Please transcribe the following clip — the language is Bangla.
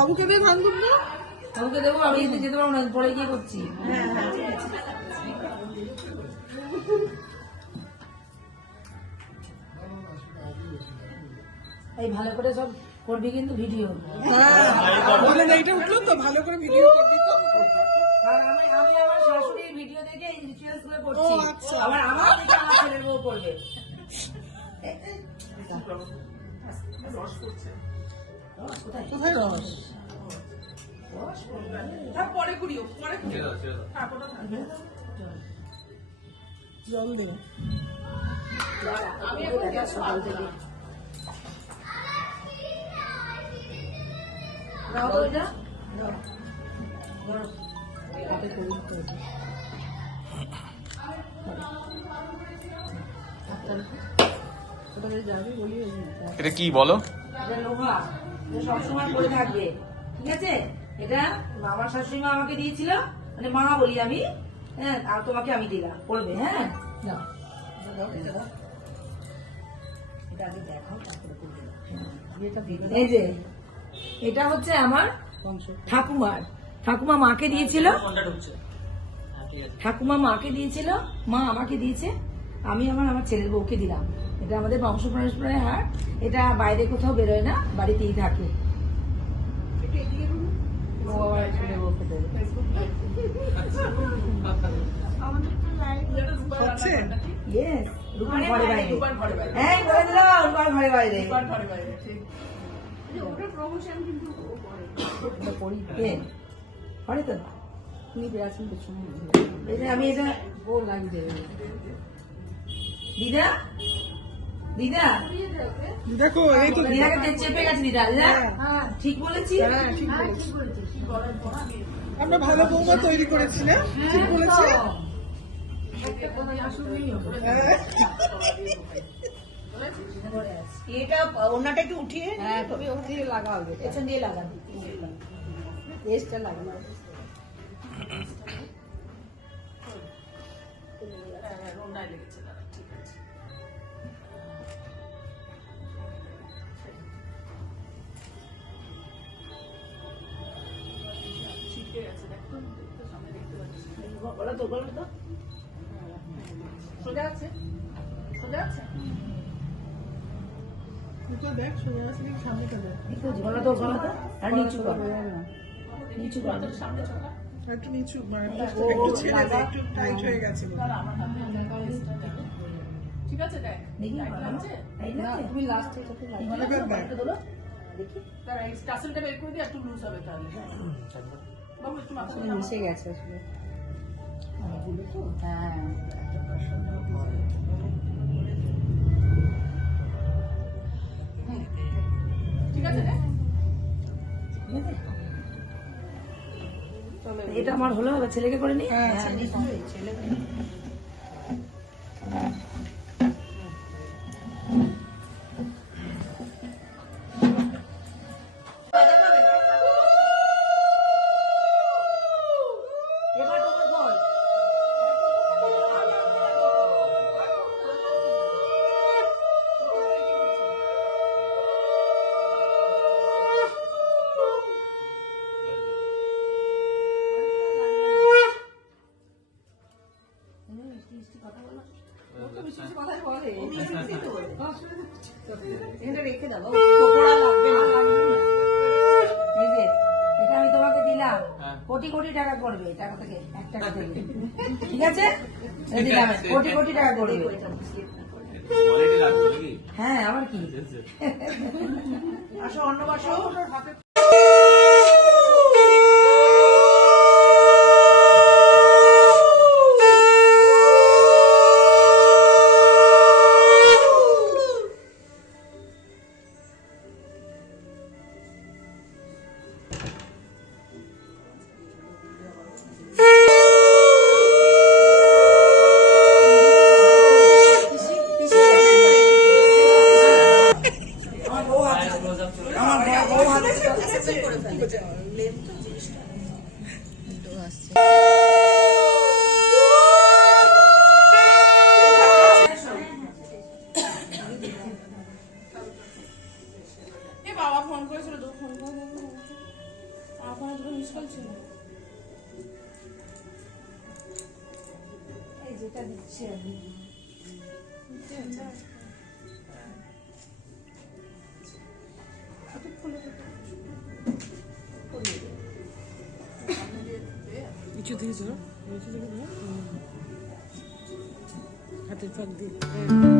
বাবুকে দিয়ে ভাঙবো না, বাবুকে দেবো, আমি যেতে পারবো না, পরে গিয়ে করছি। হ্যাঁ হ্যাঁ ঠিক আছে। এই ভালো করে সব করবি কিন্তু ভিডিও, এইটা উঠলো তো ভালো করে ভিডিও করবি তো। কারণ আমি আমার শাশুড়ির ভিডিও দেখে এই রিচুয়ালস গুলো করছি, আচ্ছা। আবার আমার থেকে আমার ছেলের বউ করবে। কোথায় রস? পরে কুড়িও, পরে জল দে। সকাল থেকে দাও তো এটা, দাও। এটা কি বলো? এটা লোহা, এটা সবসময় পড়ে থাকবে, ঠিক আছে? এটা আমার শাশুড়ি মা আমাকে দিয়েছিল, মানে মা বলি আমি, হ্যাঁ, আর তোমাকে আমি দিলাম, পড়বে। হ্যাঁ, দাও, এটা দাও। এটা আগে দেখাও, তারপরে করবে। এই যে এটা হচ্ছে আমার ঠাকুমার, ঠাকুমা মাকে দিয়েছিল, ঠাকুমা মাকে দিয়েছিল, মা আমাকে দিয়েছে, আমি আমার ছেলের বউকে দিলাম। এটা আমাদের বংশ পরম্পরায় হার, এটা বাইরে কোথাও বেরোয় না, বাড়িতেই থাকে। ও আমার ছেলের বউকে দেবে। Yes, রূপার ঘরে বাইরে। হ্যাঁ, বলে দিলাম, রূপার ঘরে বাইরে। এটা পড়ি, পেন। পড়ে তো? এই যে আমি এটা বউ লাগিয়ে দেবে। দিদা, দিদা, দেখো এই তো দিদাকে চেপে গেছে দিদা, দিদা? হ্যাঁ, ঠিক বলেছি? ঠিক বলেছি। আমরা ভালো বৌমা তৈরি করেছি না? ঠিক বলেছি। এটা ওনাটা একটু উঠিয়ে, হ্যাঁ, তুমি উঠিয়ে লাগাও, পেছন দিয়ে লাগান, পেস্টটা লাগানো। বলো তো, বলো তো, সোজা আছে, সোজা আছে। দেখ সোজা আছে সামনেটা দেখ। বলো তো, বলো তো, আর নিচু কর, নিচু কর, সামনে চলা, একটু নিচু, মানে একটু ছেড়ে দে, একটু টাইট হয়ে গেছে। ঠিক আছে, দেখ তুমি লাস্টে দেখি তার এই টাসেলটা বের করে দিয়ে একটু লুজ হবে তাহলে। বাবু একটু মাথা মিশে গেছে আসলে, হ্যাঁ। ঠিক আছে, দেখ এটা আমার হলো, ছেলেকে করে নি। হ্যাঁ, ছেলেকে রেখে দাও, এই যে এটা আমি তোমাকে দিলাম, কোটি কোটি টাকা করবে, টাকা থেকে 1 টাকা থেকে, ঠিক আছে? দিলাম, কোটি কোটি টাকা করবে। হ্যাঁ, আবার কি, আসো অন্য বাসো। আমার বউ হাতে কিছু দিয়ে ধরো, হাতের ফাঁক দিয়ে